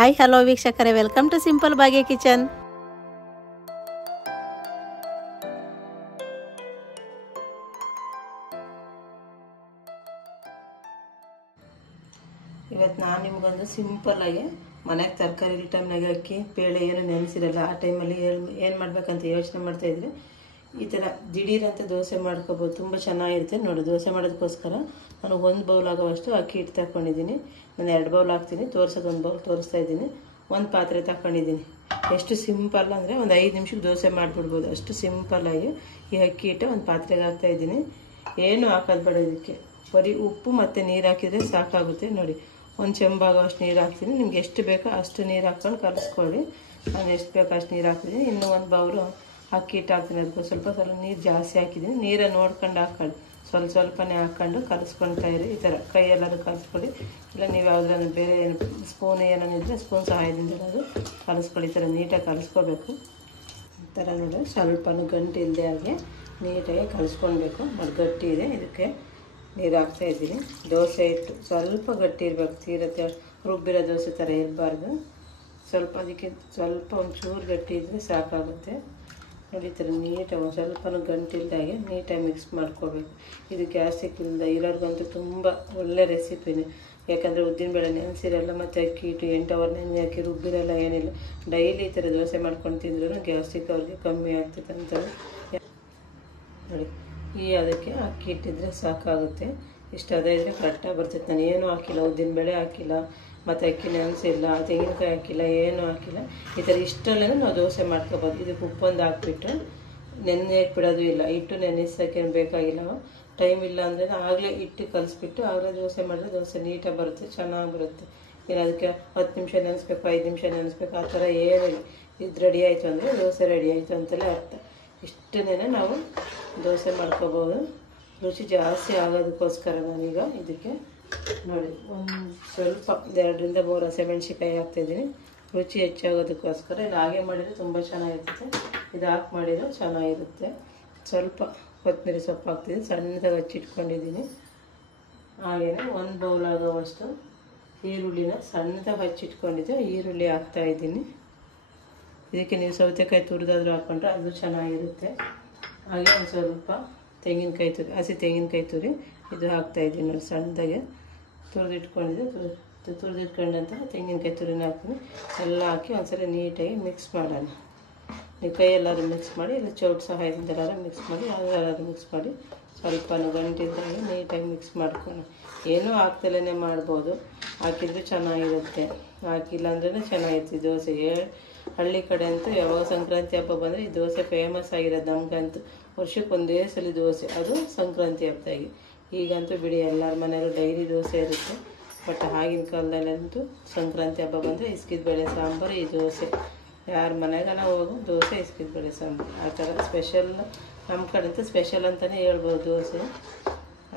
Hi hello ವೀಕ್ಷಕರೇ, welcome to simple Bhagya kitchen. ಇವತ್ತು ನಾನು ನಿಮಗೊಂದು ಸಿಂಪಲ್ಲಾಗಿ ಮನೆಗೆ ತರಕಾರಿ ಟೈಮ್ನಾಗೆ ಅಕ್ಕಿ ಬೇಳೆ ಏನು ನೆನೆಸಿರಲ್ಲ, ಆ ಟೈಮಲ್ಲಿ ಏನು ಮಾಡ್ಬೇಕಂತ ಯೋಚನೆ ಮಾಡ್ತಾಯಿದ್ರೆ ಈ ಥರ ದಿಢೀರಂತ ದೋಸೆ ಮಾಡ್ಕೋಬೋದು. ತುಂಬ ಚೆನ್ನಾಗಿರುತ್ತೆ ನೋಡಿ. ದೋಸೆ ಮಾಡೋದಕ್ಕೋಸ್ಕರ ನಾನು 1 ಬೌಲ್ ಆಗೋವಷ್ಟು ಅಕ್ಕಿ ಹಿಟ್ಟು ತಗೊಂಡಿದ್ದೀನಿ. ನಾನು 2 ಬೌಲ್ ಹಾಕ್ತೀನಿ, ತೋರಿಸೋದು 1 ಬೌಲ್ ತೋರಿಸ್ತಾ ಇದ್ದೀನಿ. 1 ಪಾತ್ರೆ ತಗೊಂಡಿದ್ದೀನಿ. ಎಷ್ಟು ಸಿಂಪಲ್ ಅಂದರೆ ಒಂದು 5 ನಿಮಿಷಕ್ಕೆ ದೋಸೆ ಮಾಡಿಬಿಡ್ಬೋದು. ಅಷ್ಟು ಸಿಂಪಲ್ಲಾಗಿ ಈ ಅಕ್ಕಿ ಹಿಟ್ಟು ಒಂದು ಪಾತ್ರೆಗೆ ಹಾಕ್ತಾಯಿದ್ದೀನಿ. ಏನು ಹಾಕೋದು ಬೇಡ ಇದಕ್ಕೆ, ಬರೀ ಉಪ್ಪು ಮತ್ತು ನೀರು ಹಾಕಿದರೆ ಸಾಕಾಗುತ್ತೆ. ನೋಡಿ, 1 ಚೆಂಬಾಗೋಷ್ಟು ನೀರು ಹಾಕ್ತೀನಿ. ನಿಮ್ಗೆ ಎಷ್ಟು ಬೇಕೋ ಅಷ್ಟು ನೀರು ಹಾಕ್ಕೊಂಡು ಕಲಿಸ್ಕೊಳ್ಳಿ. ನಾನು ಎಷ್ಟು ಬೇಕೋ ಅಷ್ಟು ನೀರು ಹಾಕ್ತಿದ್ದೀನಿ. ಇನ್ನೂ 1 ಬೌಲು ಅಕ್ಕಿ ಹಿಟ್ಟು ಹಾಕ್ತೀನಿ. ಅದಕ್ಕೆ ಸ್ವಲ್ಪ ನೀರು ಜಾಸ್ತಿ ಹಾಕಿದ್ದೀನಿ. ನೀರನ್ನು ನೋಡ್ಕೊಂಡು ಹಾಕ್ಕೊಳ್ಳಿ, ಸ್ವಲ್ಪನೇ ಹಾಕ್ಕೊಂಡು ಕಲಿಸ್ಕೊಳ್ತಾ ಇರಿ. ಈ ಥರ ಕೈಯೆಲ್ಲರೂ ಕಲಿಸ್ಕೊಳ್ಳಿ. ಇಲ್ಲ ನೀವು ಯಾವುದಾದ್ರು ಬೇರೆ ಸ್ಪೂನ್ ಏನಿದ್ರೆ ಸ್ಪೂನ್ ಸಹಾಯದಿಂದ ಅದು ಕಲಿಸ್ಕೊಳ್ಳಿ. ಈ ಥರ ನೀಟಾಗಿ ಕಲಿಸ್ಕೋಬೇಕು. ಈ ಥರ ನೋಡಿ, ಸ್ವಲ್ಪನೂ ಗಂಟು ಇಲ್ಲದೆ ಹಾಗೆ ನೀಟಾಗಿ ಕಲಿಸ್ಕೊಳ್ಬೇಕು. ಮತ್ತು ಗಟ್ಟಿ ಇದೆ, ಇದಕ್ಕೆ ನೀರು ಹಾಕ್ತಾಯಿದ್ದೀನಿ. ದೋಸೆ ಹಿಟ್ಟು ಸ್ವಲ್ಪ ಗಟ್ಟಿ ಇರಬೇಕು, ತೀರತ್ತೆ ರುಬ್ಬಿರೋ ದೋಸೆ ಥರ ಇರಬಾರ್ದು. ಸ್ವಲ್ಪ ಅದಕ್ಕೆ ಒಂಚೂರು ಗಟ್ಟಿ ಇದ್ದರೆ ಸಾಕಾಗುತ್ತೆ. ನೋಡಿ, ಈ ಥರ ನೀಟಾಗಿ ಸ್ವಲ್ಪನೂ ಗಂಟಿಲ್ದಾಗೆ ನೀಟಾಗಿ ಮಿಕ್ಸ್ ಮಾಡ್ಕೋಬೇಕು. ಇದು ಗ್ಯಾಸ್ಟಿಕ್ ಇಲ್ಲದ ಇರೋರ್ಗಂತೂ ತುಂಬ ಒಳ್ಳೆ ರೆಸಿಪಿನೇ. ಯಾಕಂದರೆ ಉದ್ದಿನಬೇಳೆ ನೆನೆಸಿರಲ್ಲ, ಮತ್ತು ಅಕ್ಕಿ ಹಿಟ್ಟು 8 ಅವರ್ ನೆನೆ ಹಾಕಿ ರುಬ್ಬಿರಲ್ಲ, ಏನಿಲ್ಲ. ಡೈಲಿ ಈ ಥರ ದೋಸೆ ಮಾಡ್ಕೊಂಡು ತಿಂದ್ರೂ ಗ್ಯಾಸ್ಟಿಕ್ ಅವ್ರಿಗೆ ಕಮ್ಮಿ ಆಗ್ತದೆ ಅಂತಾರೆ. ನೋಡಿ, ಅದಕ್ಕೆ ಅಕ್ಕಿ ಹಿಟ್ಟಿದ್ರೆ ಸಾಕಾಗುತ್ತೆ. ಇಷ್ಟು ಅದೇ ಇದ್ದರೆ ಕರೆಕ್ಟಾಗಿ ಬರ್ತೈತೆ. ನಾನು ಏನೂ ಹಾಕಿಲ್ಲ, ಉದ್ದಿನಬೇಳೆ ಹಾಕಿಲ್ಲ, ಮತ್ತು ಅಕ್ಕಿ ನೆನೆಸಿಲ್ಲ, ತೆಂಗಿನಕಾಯಿ ಹಾಕಿಲ್ಲ, ಏನೂ ಹಾಕಿಲ್ಲ. ಈ ಥರ ಇಷ್ಟಲ್ಲೇ ನಾವು ದೋಸೆ ಮಾಡ್ಕೋಬೋದು. ಇದಕ್ಕೆ ಉಪ್ಪೊಂದು ಹಾಕ್ಬಿಟ್ಟು ನೆನೆಯಕ್ಕೆ ಬಿಡೋದು ಇಲ್ಲ. ಹಿಟ್ಟು ನೆನೆಸೋಕ್ಕೇನು ಬೇಕಾಗಿಲ್ಲ. ಟೈಮ್ ಇಲ್ಲ ಅಂದರೆ ಆಗಲೇ ಹಿಟ್ಟು ಕಲಿಸ್ಬಿಟ್ಟು ಆಗಲೇ ದೋಸೆ ಮಾಡಿದ್ರೆ ದೋಸೆ ನೀಟಾಗಿ ಬರುತ್ತೆ, ಚೆನ್ನಾಗಿ ಬರುತ್ತೆ. ಏನು ಅದಕ್ಕೆ 10 ನಿಮಿಷ ನೆನೆಸ್ಬೇಕು, 5 ನಿಮಿಷ ನೆನೆಸ್ಬೇಕು, ಆ ಥರ ಏನಿಲ್ಲ. ಇದು ರೆಡಿ ಆಯಿತು ಅಂದರೆ ದೋಸೆ ರೆಡಿ ಆಯಿತು ಅಂತಲೇ ಅರ್ಥ. ಇಷ್ಟನ್ನೇ ನಾವು ದೋಸೆ ಮಾಡ್ಕೋಬೋದು. ರುಚಿ ಜಾಸ್ತಿ ಆಗೋದಕ್ಕೋಸ್ಕರ ನಾನೀಗ ಇದಕ್ಕೆ ನೋಡಿ ಸ್ವಲ್ಪ 2 ರಿಂದ 3 ಹಸಿಮೆಣ್ಸಿಕಾಯಿ ಹಾಕ್ತಾಯಿದ್ದೀನಿ. ರುಚಿ ಹೆಚ್ಚಾಗೋದಕ್ಕೋಸ್ಕರ. ಇದು ಹಾಗೆ ಮಾಡಿದರೆ ತುಂಬ ಚೆನ್ನಾಗಿರುತ್ತೆ, ಇದು ಹಾಕಿ ಮಾಡಿದರೆ ಚೆನ್ನಾಗಿರುತ್ತೆ. ಸ್ವಲ್ಪ ಕೊತ್ತಂಬರಿ ಸೊಪ್ಪು ಹಾಕ್ತಿದ್ದೀನಿ, ಸಣ್ಣದಾಗಿ ಹಚ್ಚಿಟ್ಕೊಂಡಿದ್ದೀನಿ. ಹಾಗೆಯೇ 1 ಬೌಲ್ ಆಗೋವಷ್ಟು ಈರುಳ್ಳಿನ ಸಣ್ಣದಾಗಿ ಹಚ್ಚಿಟ್ಕೊಂಡಿದ್ದೆ, ಈರುಳ್ಳಿ ಹಾಕ್ತಾಯಿದ್ದೀನಿ. ಇದಕ್ಕೆ ನೀವು ಸೌತೆಕಾಯಿ ತುರಿದಾದರೂ ಹಾಕ್ಕೊಂಡ್ರೆ ಅದು ಚೆನ್ನಾಗಿರುತ್ತೆ. ಹಾಗೆ ಒಂದು ಸ್ವಲ್ಪ ತೆಂಗಿನಕಾಯಿ ತುರಿ, ಹಸಿ ತೆಂಗಿನಕಾಯಿ ತುರಿ ಇದು ಹಾಕ್ತಾಯಿದ್ದೀನಿ. ನೋಡಿ, ಸಣ್ಣದಾಗೆ ತುರಿದಿಟ್ಕೊಂಡಿದ್ದೆ, ತುರಿದಿಟ್ಕೊಂಡಂಥ ತೆಂಗಿನಕಾಯಿ ತುರಿನ ಹಾಕ್ತೀನಿ. ಎಲ್ಲ ಹಾಕಿ ಒಂದ್ಸಲ ನೀಟಾಗಿ ಮಿಕ್ಸ್ ಮಾಡೋಣ. ನೀವು ಕೈಯೆಲ್ಲರೂ ಮಿಕ್ಸ್ ಮಾಡಿ, ಇಲ್ಲ ಚೌಟ್ ಸಹಾಯದಿಂದ ಎಲ್ಲರೂ ಮಿಕ್ಸ್ ಮಾಡಿ, ಎಲ್ಲರೂ ಮಿಕ್ಸ್ ಮಾಡಿ ಸ್ವಲ್ಪ ಗಂಟಿದ್ದಾಗ ನೀಟಾಗಿ ಮಿಕ್ಸ್ ಮಾಡ್ಕೊಂಡು ಏನೂ ಹಾಕ್ದಲೇ ಮಾಡ್ಬೋದು. ಹಾಕಿದರೆ ಚೆನ್ನಾಗಿರುತ್ತೆ, ಹಾಕಿಲ್ಲ ಅಂದ್ರೇ ಚೆನ್ನಾಗಿರುತ್ತೆ. ದೋಸೆಗೆ ಹಳ್ಳಿ ಕಡೆ ಅಂತೂ ಯಾವಾಗ ಸಂಕ್ರಾಂತಿ ಹಬ್ಬ ಬಂದರೆ ಈ ದೋಸೆ ಫೇಮಸ್ ಆಗಿರೋದು. ನಮಗಂತೂ ವರ್ಷಕ್ಕೆ ಒಂದೇ ಸಲ ದೋಸೆ, ಅದು ಸಂಕ್ರಾಂತಿ ಹಬ್ಬದಾಗಿ. ಈಗಂತೂ ಬಿಡಿ, ಎಲ್ಲರ ಮನೆಯಲ್ಲೂ ಡೈಲಿ ದೋಸೆ ಇರುತ್ತೆ. ಬಟ್ ಆಗಿನ ಕಾಲದಲ್ಲಂತೂ ಸಂಕ್ರಾಂತಿ ಹಬ್ಬ ಬಂದರೆ ಇಸ್ಕಿದ ಬೇಳೆ ಸಾಂಬಾರು, ಈ ದೋಸೆ. ಯಾರ ಮನೆಗೆಲ್ಲ ಹೋಗು ದೋಸೆ, ಇಸ್ಕಿದ ಬೇಳೆ ಸಾಂಬಾರು, ಆ ಥರ ಸ್ಪೆಷಲ್. ನಮ್ಮ ಕಡೆ ಅಂತೂ ಸ್ಪೆಷಲ್ ಅಂತಲೇ ಹೇಳ್ಬೋದು ದೋಸೆ.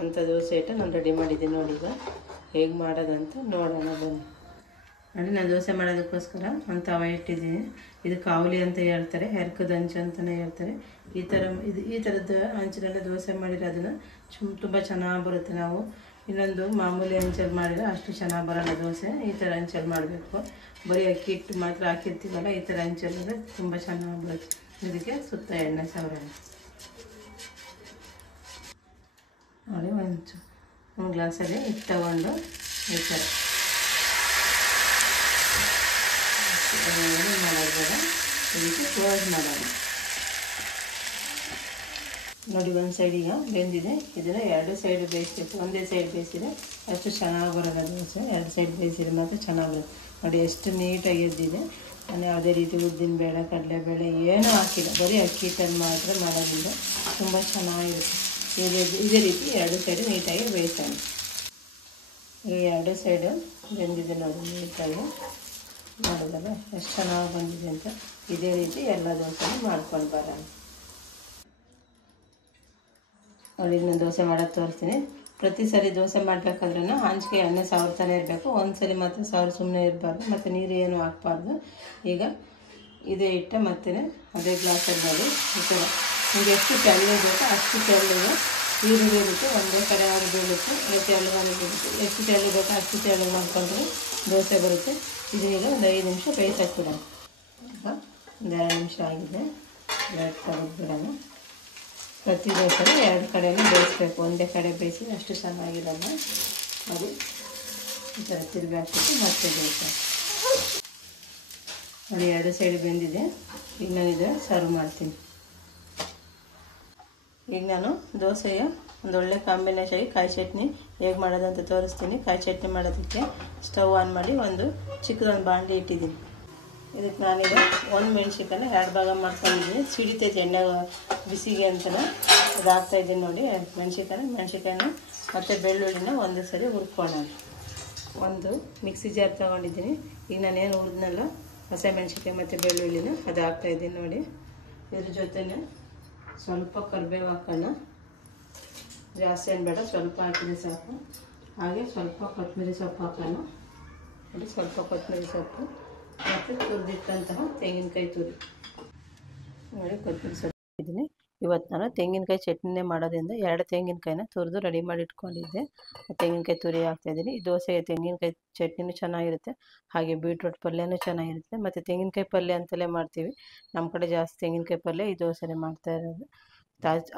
ಅಂಥ ದೋಸೆ ಇಟ್ಟು ನಾನು ರೆಡಿ ಮಾಡಿದ್ದೀನಿ. ನೋಡಿ, ಈಗ ಹೇಗೆ ಮಾಡೋದಂತ ನೋಡೋಣ ಬನ್ನಿ. ನೋಡಿ, ನಾನು ದೋಸೆ ಮಾಡೋದಕ್ಕೋಸ್ಕರ ಒಂದು ತವ ಇಟ್ಟಿದ್ದೀನಿ. ಇದು ಕಾವಲಿ ಅಂತ ಹೇಳ್ತಾರೆ, ಹೆರ್ಕದ ಹಂಚು ಅಂತಲೇ ಹೇಳ್ತಾರೆ. ಈ ಥರದ ಹಂಚಿನೆಲ್ಲ ದೋಸೆ ಮಾಡಿದರೆ ಅದನ್ನು ತುಂಬ ಚೆನ್ನಾಗಿ ಬರುತ್ತೆ. ನಾವು ಇನ್ನೊಂದು ಮಾಮೂಲಿ ಹಂಚಲ್ಲಿ ಮಾಡಿದರೆ ಅಷ್ಟು ಚೆನ್ನಾಗಿ ಬರೋಲ್ಲ ದೋಸೆ. ಈ ಥರ ಹಂಚಲ್ಲಿ ಮಾಡಬೇಕು. ಬರೀ ಅಕ್ಕಿ ಹಿಟ್ಟು ಮಾತ್ರ ಹಾಕಿರ್ತೀವಲ್ಲ, ಈ ಥರ ಹಂಚಲ್ಲಿದ್ರೆ ತುಂಬ ಚೆನ್ನಾಗಿ ಬರುತ್ತೆ. ಇದಕ್ಕೆ ಸುತ್ತ ಎಣ್ಣೆ ಸವರೋಣ. ನೋಡಿ, ಒಂದು ಗ್ಲಾಸಲ್ಲಿ ಹಿಟ್ಟು ತಗೊಂಡು ಈ ಥರ ಮಾಡೋದು, ಇದಕ್ಕೆ ಕ್ಲೋಸ್ ಮಾಡೋಣ. ನೋಡಿ, ಒಂದು ಸೈಡ್ ಈಗ ಬೆಂದಿದೆ. ಇದನ್ನು 2 ಸೈಡ್ ಬೇಯಿಸ್ಬೇಕು. ಒಂದೇ ಸೈಡ್ ಬೇಯಿಸಿದರೆ ಅಷ್ಟು ಚೆನ್ನಾಗಿ ಬರೋಲ್ಲ ದೋಸೆ. 2 ಸೈಡ್ ಬೇಯಿಸಿದ್ರೆ ಮಾತ್ರ ಚೆನ್ನಾಗಿ ಬರುತ್ತೆ. ನೋಡಿ, ಎಷ್ಟು ನೀಟಾಗಿ ಎದ್ದಿದೆ. ನಾನು ಯಾವುದೇ ರೀತಿ ಉದ್ದಿನಬೇಳೆ, ಕಡಲೆಬೇಳೆ ಏನೂ ಹಾಕಿಲ್ಲ, ಬರೀ ಅಕ್ಕಿ ಹಿಟ್ಟಲ್ಲಿ ಮಾತ್ರ ಮಾಡೋದ್ರಿಂದ ತುಂಬ ಚೆನ್ನಾಗಿರುತ್ತೆ. ಇದೇ ರೀತಿ 2 ಸೈಡು ನೀಟಾಗಿ ಬೇಯಿಸೋಣ. ಈ 2 ಸೈಡು ಬೆಂದಿದೆ ನೋಡಿ, ನೀಟಾಗಿ ಮಾಡೋದಲ್ಲ ಎಷ್ಟು ಚೆನ್ನಾಗಿ ಬಂದಿದೆ ಅಂತ. ಇದೇ ರೀತಿ ಎಲ್ಲ ದೋಸೆನೂ ಮಾಡ್ಕೊಂಡು ಬರೋಣ. ನೋಡಿ, ನಾನು ದೋಸೆ ಮಾಡೋದು ತೋರಿಸ್ತೀನಿ. ಪ್ರತಿ ಸರಿ ದೋಸೆ ಮಾಡಬೇಕಾದ್ರೂ ಹಂಚಿಗೆ ಎಣ್ಣೆ ಸಾವ್ರ್ತಾನೆ ಇರಬೇಕು. ಒಂದು ಸರಿ ಮಾತ್ರ ಸಾರು ಸುಮ್ಮನೆ ಇರಬಾರ್ದು, ಮತ್ತು ನೀರು ಏನು ಹಾಕ್ಬಾರ್ದು. ಈಗ ಇದೇ ಹಿಟ್ಟು ಮತ್ತೆ ಅದೇ ಗ್ಲಾಸಲ್ಲಿ ನೋಡಿ ಈ ಥರ ನಿಮಗೆ ಎಷ್ಟು ತೆಳ್ಳಗೆ ಬೇಕೋ ಅಷ್ಟು ತೆಳ್ಳಗೆ ಈರುಳ್ಳಿ ಇರುತ್ತೆ. ಒಂದೇ ಕಡೆ ಆರು ಬೀಳುತ್ತೆ, ತೆಳ್ಳಗೆ ಬೀಳುತ್ತೆ. ಎಷ್ಟು ತೆಳ್ಳಗೆ ಬೇಕೋ ಅಷ್ಟು ತೆಳ್ಳಗೆ ಮಾಡ್ಕೊಂಡ್ರೆ ದೋಸೆ ಬರುತ್ತೆ. ಇದೀಗ ಒಂದು 5 ನಿಮಿಷ ಬೇಯಿಸಾಕ್ಬಿಡೋಣ. ಒಂದು 2 ನಿಮಿಷ ಆಗಿದೆ. ಎರಡು ತೆಗೆದ್ಬಿಡೋಣ. ಪ್ರತಿ ದೋಸೆ 2 ಕಡೆಯೂ ಬೇಯಿಸ್ಬೇಕು. ಒಂದೇ ಕಡೆ ಬೇಯಿಸಿ ಅಷ್ಟು ಚೆನ್ನಾಗಿರಲ್ಲ. ಅದು ಈ ಥರ ತಿರುಗಿ ಹಾಕ್ಬಿಟ್ಟು ಮತ್ತೆ ಬೇಯಿಸ ನೋಡಿ. 2 ಸೈಡ್ ಬೆಂದಿದೆ. ಈಗ ನಾನು ಇದನ್ನು ಸರ್ವ್ ಮಾಡ್ತೀನಿ. ಈಗ ನಾನು ದೋಸೆಯ ಒಂದೊಳ್ಳೆ ಕಾಂಬಿನೇಷನ್ ಕಾಯಿ ಚಟ್ನಿ ಹೇಗೆ ಮಾಡೋದಂತ ತೋರಿಸ್ತೀನಿ. ಕಾಯಿ ಚಟ್ನಿ ಮಾಡೋದಕ್ಕೆ ಸ್ಟವ್ ಆನ್ ಮಾಡಿ ಒಂದು ಚಿಕ್ಕದೊಂದು ಬಾಣಲಿ ಇಟ್ಟಿದ್ದೀನಿ. ಇದಕ್ಕೆ ನಾನೀಗ 1 ಮೆಣಸಿನ್ಕಾಯಿನ 2 ಭಾಗ ಮಾಡ್ಕೊಂಡಿದ್ದೀನಿ. ಸಿಡಿತೈತೆ ಎಣ್ಣೆ ಬಿಸಿಗೆ ಅಂತಲೇ ಅದು ಹಾಕ್ತಾಯಿದ್ದೀನಿ ನೋಡಿ. ಮೆಣಸಿನ್ಕಾಯಿನ ಮತ್ತು ಬೆಳ್ಳುಳ್ಳಿನ ಒಂದು ಸರಿ ಹುರ್ಕೊಳ್ಳೋಣ. ಒಂದು ಮಿಕ್ಸಿ ಜಾರ್ ತೊಗೊಂಡಿದ್ದೀನಿ. ಈಗ ನಾನೇನು ಹುರಿದ್ನಲ್ಲ ಹಸಿ ಮೆಣಸಿನ್ಕಾಯಿ ಮತ್ತು ಬೆಳ್ಳುಳ್ಳಿನ ಅದು ಹಾಕ್ತಾಯಿದ್ದೀನಿ ನೋಡಿ. ಇದ್ರ ಜೊತೆನೇ ಸ್ವಲ್ಪ ಕರಿಬೇವು ಹಾಕೋಣ. ಜಾಸ್ತಿ ಏನು ಬೇಡ, ಸ್ವಲ್ಪ ಹಾಕಿದ್ರೆ ಸಾಕು. ಹಾಗೆ ಸ್ವಲ್ಪ ಕೊತ್ತಂಬರಿ ಸೊಪ್ಪು ಹಾಕೋಣ ನೋಡಿ. ಸ್ವಲ್ಪ ಕೊತ್ತಂಬರಿ ಸೊಪ್ಪು ಮತ್ತು ತುರಿದಿಟ್ಟಂತಹ ತೆಂಗಿನಕಾಯಿ ತುರಿ ನೋಡಿ. ಕೊತ್ತಂಬರಿ ಸೊಪ್ಪು ಹಾಕಿದ್ದೀನಿ. ಇವತ್ತು ನಾನು ತೆಂಗಿನಕಾಯಿ ಚಟ್ನಿನೇ ಮಾಡೋದ್ರಿಂದ 2 ತೆಂಗಿನಕಾಯಿನ ತುರಿದು ರೆಡಿ ಮಾಡಿ ಇಟ್ಕೊಂಡಿದ್ದೆ. ತೆಂಗಿನಕಾಯಿ ತುರಿ ಹಾಕ್ತಾಯಿದ್ದೀನಿ. ಈ ದೋಸೆಗೆ ತೆಂಗಿನಕಾಯಿ ಚಟ್ನಿನೂ ಚೆನ್ನಾಗಿರುತ್ತೆ. ಹಾಗೆ ಬೀಟ್ರೂಟ್ ಪಲ್ಯನೂ ಚೆನ್ನಾಗಿರುತ್ತೆ. ಮತ್ತು ತೆಂಗಿನಕಾಯಿ ಪಲ್ಯ ಅಂತಲೇ ಮಾಡ್ತೀವಿ ನಮ್ಮ ಕಡೆ ಜಾಸ್ತಿ. ತೆಂಗಿನಕಾಯಿ ಪಲ್ಯ ಈ ದೋಸೆನೇ ಮಾಡ್ತಾ ಇರೋದು.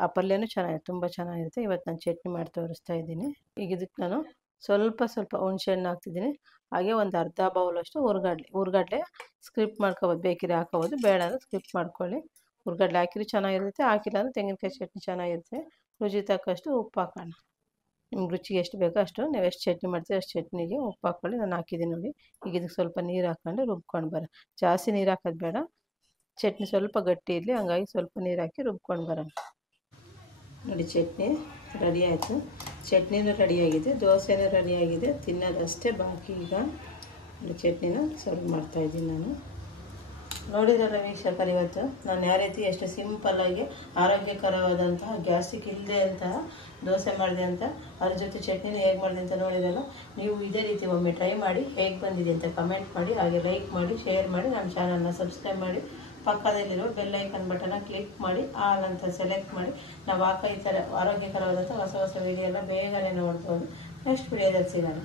ಆ ಪಲ್ಯನೂ ಚೆನ್ನಾಗಿರುತ್ತೆ, ತುಂಬ ಚೆನ್ನಾಗಿರುತ್ತೆ. ಇವತ್ತು ನಾನು ಚಟ್ನಿ ಮಾಡಿ ತೋರಿಸ್ತಾ ಇದ್ದೀನಿ. ಈಗ ಇದಕ್ಕೆ ನಾನು ಸ್ವಲ್ಪ ಹುಣಸೆ ಹಣ್ಣು ಹಾಕ್ತಿದ್ದೀನಿ. ಹಾಗೆ ಒಂದು ಅರ್ಧ ಬೌಲಷ್ಟು ಹುರ್ಗಡ್ಲೆ ಸ್ಕಿಪ್ ಮಾಡ್ಕೊಬೋದು. ಬೇಕಿದ್ರೆ ಹಾಕೋಬೋದು, ಬೇಡ ಅಂದರೆ ಸ್ಕಿಪ್ ಮಾಡ್ಕೊಳ್ಳಿ. ಹುರ್ಗಡ್ಲೆ ಹಾಕಿದ್ರೆ ಚೆನ್ನಾಗಿರುತ್ತೆ, ಹಾಕಿಲ್ಲ ಅಂದರೆ ತೆಂಗಿನಕಾಯಿ ಚಟ್ನಿ ಚೆನ್ನಾಗಿರುತ್ತೆ. ರುಚಿ ತಕ್ಕಷ್ಟು ಉಪ್ಪು ಹಾಕೋಣ. ನಿಮ್ಗೆ ರುಚಿಗೆ ಎಷ್ಟು ಬೇಕೋ ಅಷ್ಟು, ನೀವು ಎಷ್ಟು ಚಟ್ನಿ ಮಾಡ್ತೀವಿ ಅಷ್ಟು ಚಟ್ನಿಗೆ ಉಪ್ಪು ಹಾಕ್ಕೊಳ್ಳಿ. ನಾನು ಹಾಕಿದ್ದೀನಿ ನೋಡಿ. ಈಗ ಇದಕ್ಕೆ ಸ್ವಲ್ಪ ನೀರು ಹಾಕ್ಕೊಂಡು ರುಬ್ಕೊಂಡು ಬರೋಣ. ಜಾಸ್ತಿ ನೀರು ಹಾಕೋದು ಬೇಡ, ಚಟ್ನಿ ಸ್ವಲ್ಪ ಗಟ್ಟಿ ಇರಲಿ, ಹಂಗಾಗಿ ಸ್ವಲ್ಪ ನೀರು ಹಾಕಿ ರುಬ್ಕೊಂಡು ಬರೋಣ ನೋಡಿ. ಚಟ್ನಿ ರೆಡಿ ಆಯಿತು. ಚಟ್ನಿನೂ ರೆಡಿಯಾಗಿದೆ, ದೋಸೆನೂ ರೆಡಿಯಾಗಿದೆ. ತಿನ್ನೋದಷ್ಟೇ ಬಾಕಿ. ಈಗ ಚಟ್ನಿನ ಸರ್ವ್ ಮಾಡ್ತಾಯಿದ್ದೀನಿ ನಾನು. ನೋಡಿದ್ರಲ್ಲ ವೀಕ್ಷಕರು, ಇವತ್ತು ನಾನು ಯಾವ ರೀತಿ ಎಷ್ಟು ಸಿಂಪಲ್ಲಾಗಿ ಆರೋಗ್ಯಕರವಾದಂತಹ ಗ್ಯಾಸ್ಟ್ರಿಕ್ ಇಲ್ಲದೆ ಅಂತಹ ದೋಸೆ ಮಾಡಿದೆ ಅಂತ, ಅದ್ರ ಜೊತೆ ಚಟ್ನಿನ ಹೇಗೆ ಮಾಡಿದೆ ಅಂತ ನೋಡಿದ್ರಲ್ಲ. ನೀವು ಇದೇ ರೀತಿ ಒಮ್ಮೆ ಟ್ರೈ ಮಾಡಿ ಹೇಗೆ ಬಂದಿದೆ ಅಂತ ಕಮೆಂಟ್ ಮಾಡಿ. ಹಾಗೆ ಲೈಕ್ ಮಾಡಿ, ಶೇರ್ ಮಾಡಿ, ನನ್ನ ಚಾನಲ್ನ ಸಬ್ಸ್ಕ್ರೈಬ್ ಮಾಡಿ. ಪಕ್ಕದಲ್ಲಿರೋ ಬೆಲ್ ಐಕನ್ ಬಟನ್ನ ಕ್ಲಿಕ್ ಮಾಡಿ, ಆಲ್ ಅಂತ ಸೆಲೆಕ್ಟ್ ಮಾಡಿ. ನಾವು ಹಾಕೋ ಈ ಥರ ಆರೋಗ್ಯಕರವಾದಂಥ ಹೊಸ ವಿಡಿಯೋ ಎಲ್ಲ ಬೇಗನೆ ನೋಡ್ಬೋದು. ನೆಕ್ಸ್ಟ್ ವಿಡಿಯೋದಲ್ಲಿ ಸಿಗೋಣ.